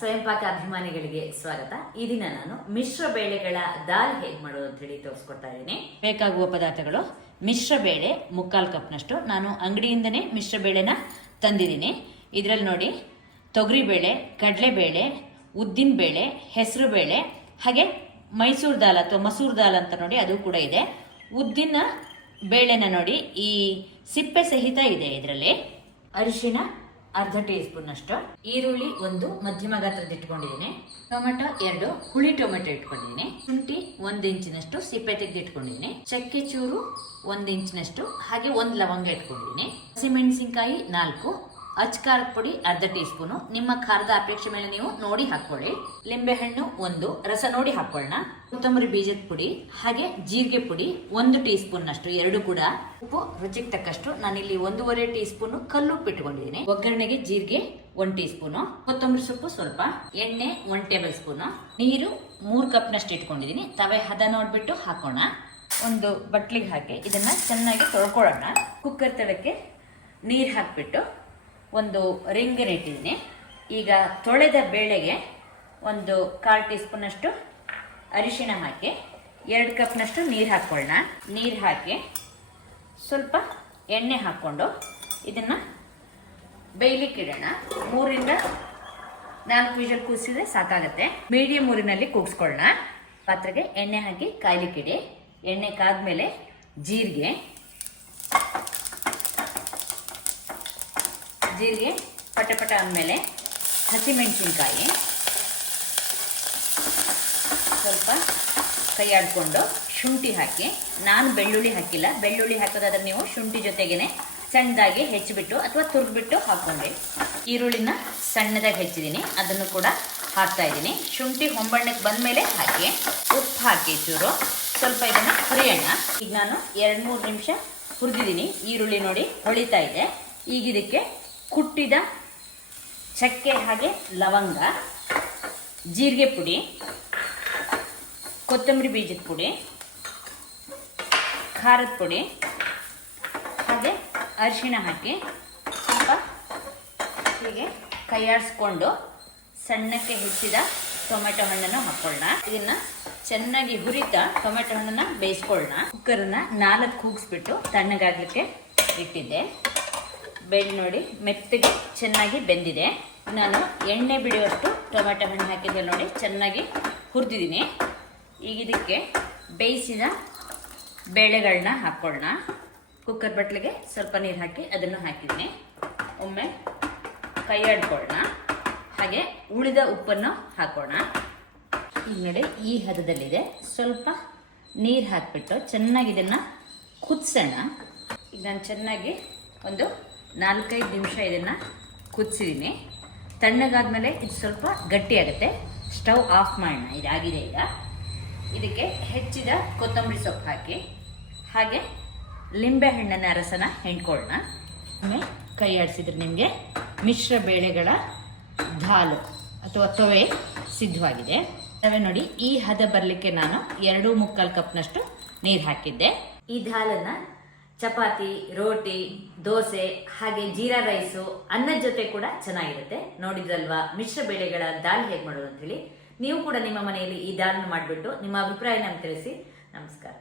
ಸ್ವಯಂ ಪಾಕ ಅಭಿಮಾನಿಗಳಿಗೆ ಸ್ವಾಗತ. ಈ ದಿನ ನಾನು ಮಿಶ್ರ ಬೇಳೆಗಳ ದಾಲ್ ಹೇಗೆ ಮಾಡೋದು ಅಂತ ಹೇಳಿ ತೋರಿಸ್ಕೊಡ್ತಾ ಇದ್ದೀನಿ. ಬೇಕಾಗುವ ಪದಾರ್ಥಗಳು: ಮಿಶ್ರ ಬೇಳೆ 3/4 ಕಪ್ನಷ್ಟು. ನಾನು ಅಂಗಡಿಯಿಂದನೇ ಮಿಶ್ರ ಬೇಳೆನ ತಂದಿದ್ದೀನಿ. ಇದರಲ್ಲಿ ನೋಡಿ, ತೊಗರಿಬೇಳೆ, ಕಡಲೆಬೇಳೆ, ಉದ್ದಿನ ಬೇಳೆ, ಹೆಸರು ಬೇಳೆ, ಹಾಗೆ ಮೈಸೂರು ದಾಲ್ ಅಥವಾ ಮಸೂರ್ ದಾಲ್ ಅಂತ ನೋಡಿ, ಅದು ಕೂಡ ಇದೆ. ಉದ್ದಿನ ಬೇಳೆನ ನೋಡಿ, ಈ ಸಿಪ್ಪೆ ಸಹಿತ ಇದೆ ಇದರಲ್ಲಿ. ಅರಿಶಿಣ ಅರ್ಧ ಟೀ ಸ್ಪೂನ್ ಅಷ್ಟು, ಈರುಳ್ಳಿ 1 ಮಧ್ಯಮ ಗಾತ್ರದ ಇಟ್ಕೊಂಡಿದ್ದೀನಿ, ಟೊಮೆಟೊ 2 ಹುಳಿ ಟೊಮೆಟೊ ಇಟ್ಕೊಂಡಿದ್ದೀನಿ, ಶುಂಠಿ 1 ಇಂಚಿನಷ್ಟು ಸಿಪ್ಪೆ ತೆಗೆದು ಇಟ್ಕೊಂಡಿದ್ದೀನಿ, ಚಕ್ಕೆ ಚೂರು 1 ಇಂಚಿನಷ್ಟು, ಹಾಗೆ 1 ಲವಂಗ ಇಟ್ಕೊಂಡಿದ್ದೀನಿ, ಹಸಿಮೆಣಸಿನಕಾಯಿ 4, ಅಚ್ಕಾರದ ಪುಡಿ ಅರ್ಧ ಟೀ ಸ್ಪೂನು, ನಿಮ್ಮ ಖಾರದ ಅಪೇಕ್ಷೆ ಮೇಲೆ ನೀವು ನೋಡಿ ಹಾಕೊಳ್ಳಿ, ಲಿಂಬೆಹಣ್ಣು 1 ರಸ ನೋಡಿ ಹಾಕೊಳ್ಳೋಣ, ಕೊತ್ತಂಬರಿ ಬೀಜದ ಪುಡಿ, ಹಾಗೆ ಜೀರಿಗೆ ಪುಡಿ 1 ಟೀ ಸ್ಪೂನ್ ಅಷ್ಟು, 2 ಕೂಡ, ಉಪ್ಪು ರುಚಿಗೆ ತಕ್ಕಷ್ಟು. ನಾನಿಲ್ಲಿ 1.5 ಟೀ ಸ್ಪೂನ್ ಕಲ್ಲುಪ್ಪು ಇಟ್ಕೊಂಡಿದ್ದೀನಿ. ಒಗ್ಗರಣೆಗೆ ಜೀರಿಗೆ 1 ಟೀ ಸ್ಪೂನು, ಕೊತ್ತಂಬರಿ ಸೊಪ್ಪು ಸ್ವಲ್ಪ, ಎಣ್ಣೆ 1 ಟೇಬಲ್ ಸ್ಪೂನು, ನೀರು 3 ಕಪ್ನಷ್ಟು ಇಟ್ಕೊಂಡಿದ್ದೀನಿ. ತವೆ ಹದ ನೋಡ್ಬಿಟ್ಟು ಹಾಕೋಣ. ಒಂದು ಬಟ್ಲಿಗೆ ಹಾಕಿ ಇದನ್ನ ಚೆನ್ನಾಗಿ ತೊಳ್ಕೊಳ್ಳೋಣ. ಕುಕ್ಕರ್ ತಳಕ್ಕೆ ನೀರು ಹಾಕ್ಬಿಟ್ಟು ಒಂದು ರಿಂಗ್ ಇಟ್ಟಿದ್ದೀನಿ. ಈಗ ತೊಳೆದ ಬೇಳೆಗೆ 1/4 ಟೀ ಸ್ಪೂನ್ ಅಷ್ಟು ಅರಿಶಿಣ ಹಾಕಿ 2 ಕಪ್ನಷ್ಟು ನೀರು ಹಾಕೊಳ್ಳೋಣ. ನೀರು ಹಾಕಿ ಸ್ವಲ್ಪ ಎಣ್ಣೆ ಹಾಕ್ಕೊಂಡು ಇದನ್ನು ಬೇಯಲಿಕ್ಕೆ ಇಡೋಣ. 3ರಿಂದ 4 ವಿಷಲ್ ಕೂಸಿದ್ರೆ ಸಾಕಾಗತ್ತೆ. ಮೀಡಿಯಂ ಊರಿನಲ್ಲಿ ಕೂಗಿಸ್ಕೊಳ್ಳೋಣ. ಪಾತ್ರೆಗೆ ಎಣ್ಣೆ ಹಾಕಿ ಕಾಯ್ಲಿಕ್ಕಿಡಿ. ಎಣ್ಣೆ ಕಾದ್ಮೇಲೆ ಜೀರಿಗೆ ಪಟ ಅಂದಮೇಲೆ ಹಸಿಮೆಣಸಿನ್ಕಾಯಿ ಸ್ವಲ್ಪ ಕೈ ಆಡ್ಕೊಂಡು ಶುಂಠಿ ಹಾಕಿ. ನಾನು ಬೆಳ್ಳುಳ್ಳಿ ಹಾಕಿಲ್ಲ. ಬೆಳ್ಳುಳ್ಳಿ ಹಾಕೋದಾದ್ರೆ ನೀವು ಶುಂಠಿ ಜೊತೆಗೇನೆ ಸಣ್ಣದಾಗಿ ಹೆಚ್ಚಿಬಿಟ್ಟು ಅಥವಾ ತುರ್ದ್ಬಿಟ್ಟು ಹಾಕೊಂಡಿ. ಈರುಳ್ಳಿನ ಸಣ್ಣದಾಗಿ ಹೆಚ್ಚಿದ್ದೀನಿ, ಅದನ್ನು ಕೂಡ ಹಾಕ್ತಾ ಇದ್ದೀನಿ. ಶುಂಠಿ ಹೊಂಬಣ್ಣಕ್ಕೆ ಬಂದಮೇಲೆ ಹಾಕಿ ಉಪ್ಪು ಹಾಕಿ ಚೂರು ಸ್ವಲ್ಪ ಇದನ್ನು ಹುರಿಯೋಣ. ಈಗ ನಾನು 2-3 ನಿಮಿಷ ಹುರಿದಿದ್ದೀನಿ. ಈರುಳ್ಳಿ ನೋಡಿ ಹೊಳಿತಾ ಇದೆ. ಈಗ ಇದಕ್ಕೆ ಕುಟ್ಟಿದ ಚಕ್ಕೆ ಹಾಗೆ ಲವಂಗ, ಜೀರಿಗೆ ಪುಡಿ, ಕೊತ್ತಂಬರಿ ಬೀಜದ ಪುಡಿ, ಖಾರದ ಪುಡಿ, ಹಾಗೆ ಅರಿಶಿಣ ಹಾಕಿ ಸ್ವಲ್ಪ ಹೀಗೆ ಕೈಯಾಡಿಸ್ಕೊಂಡು ಸಣ್ಣಕ್ಕೆ ಹೆಚ್ಚಿದ ಟೊಮೆಟೊ ಹಣ್ಣನ್ನು ಹಾಕೊಳ್ಳೋಣ. ಇದನ್ನು ಚೆನ್ನಾಗಿ ಹುರಿತಾ ಟೊಮೆಟೊ ಹಣ್ಣನ್ನು ಬೇಯಿಸ್ಕೊಳ್ಳೋಣ. ಕುಕ್ಕರನ್ನ 4 ಕೂಗಿಸ್ಬಿಟ್ಟು ತಣ್ಣಗಾಗ್ಲಿಕ್ಕೆ ಇಟ್ಟಿದ್ದೆ. ಬೇಳೆ ನೋಡಿ ಮೆತ್ತಗೆ ಚೆನ್ನಾಗಿ ಬೆಂದಿದೆ. ನಾನು ಎಣ್ಣೆ ಬಿಡುವಷ್ಟು ಟೊಮೆಟೊ ಹಣ್ಣು ಹಾಕಿದ್ದೆ ನೋಡಿ, ಚೆನ್ನಾಗಿ ಹುರಿದಿದ್ದೀನಿ. ಈಗ ಇದಕ್ಕೆ ಬೇಯಿಸಿದ ಬೇಳೆಗಳನ್ನ ಹಾಕ್ಕೊಳ್ಳೋಣ. ಕುಕ್ಕರ್ ಬಟ್ಲಿಗೆ ಸ್ವಲ್ಪ ನೀರು ಹಾಕಿ ಅದನ್ನು ಹಾಕಿದ್ದೀನಿ. ಒಮ್ಮೆ ಕೈ ಆಡ್ಕೊಳ್ಳೋಣ. ಹಾಗೆ ಉಳಿದ ಉಪ್ಪನ್ನು ಹಾಕೋಣ. ಈಗ ನೋಡಿ ಈ ಹದದಲ್ಲಿದೆ. ಸ್ವಲ್ಪ ನೀರು ಹಾಕಿಬಿಟ್ಟು ಚೆನ್ನಾಗಿ ಇದನ್ನು ಕುದಿಸೋಣ. ಈಗ ನಾನು ಚೆನ್ನಾಗಿ ಒಂದು 4-5 ನಿಮಿಷ ಇದನ್ನು ಕುದಿಸಿದ್ದೀನಿ. ತಣ್ಣಗಾದ್ಮೇಲೆ ಇದು ಸ್ವಲ್ಪ ಗಟ್ಟಿಯಾಗುತ್ತೆ. ಸ್ಟವ್ ಆಫ್ ಮಾಡೋಣ. ಇದಾಗಿದೆ. ಈಗ ಇದಕ್ಕೆ ಹೆಚ್ಚಿದ ಕೊತ್ತಂಬರಿ ಸೊಪ್ಪು ಹಾಕಿ ಹಾಗೆ ಲಿಂಬೆ ಹಣ್ಣಿನ ರಸನ ಹೆಣ್ಕೊಳ್ಳೋಣ. ಒಮ್ಮೆ ಕೈ ಆಡಿಸಿದ್ರೆ ನಿಮಗೆ ಮಿಶ್ರ ಬೇಳೆಗಳ ದಾಲ್ ಅಥವಾ ತೊವೆ ಸಿದ್ಧವಾಗಿದೆ. ತವೆ ನೋಡಿ ಈ ಹದ ಬರಲಿಕ್ಕೆ ನಾನು 2-3/4 ಕಪ್ನಷ್ಟು ನೀರು ಹಾಕಿದ್ದೆ. ಈ ದಾಲನ್ನು ಚಪಾತಿ, ರೋಟಿ, ದೋಸೆ, ಹಾಗೆ ಜೀರಾ ರೈಸು, ಅನ್ನದ ಜೊತೆ ಕೂಡ ಚೆನ್ನಾಗಿರುತ್ತೆ. ನೋಡಿದ್ರಲ್ವಾ ಮಿಶ್ರ ಬೇಳೆಗಳ ದಾಲ್ ಹೇಗೆ ಮಾಡೋದು ಅಂತ ಹೇಳಿ. ನೀವು ಕೂಡ ನಿಮ್ಮ ಮನೆಯಲ್ಲಿ ಈ ದಾಲ್ನ ಮಾಡಿಬಿಟ್ಟು ನಿಮ್ಮ ಅಭಿಪ್ರಾಯ ನಮ್ಗೆ ತಿಳಿಸಿ. ನಮಸ್ಕಾರ.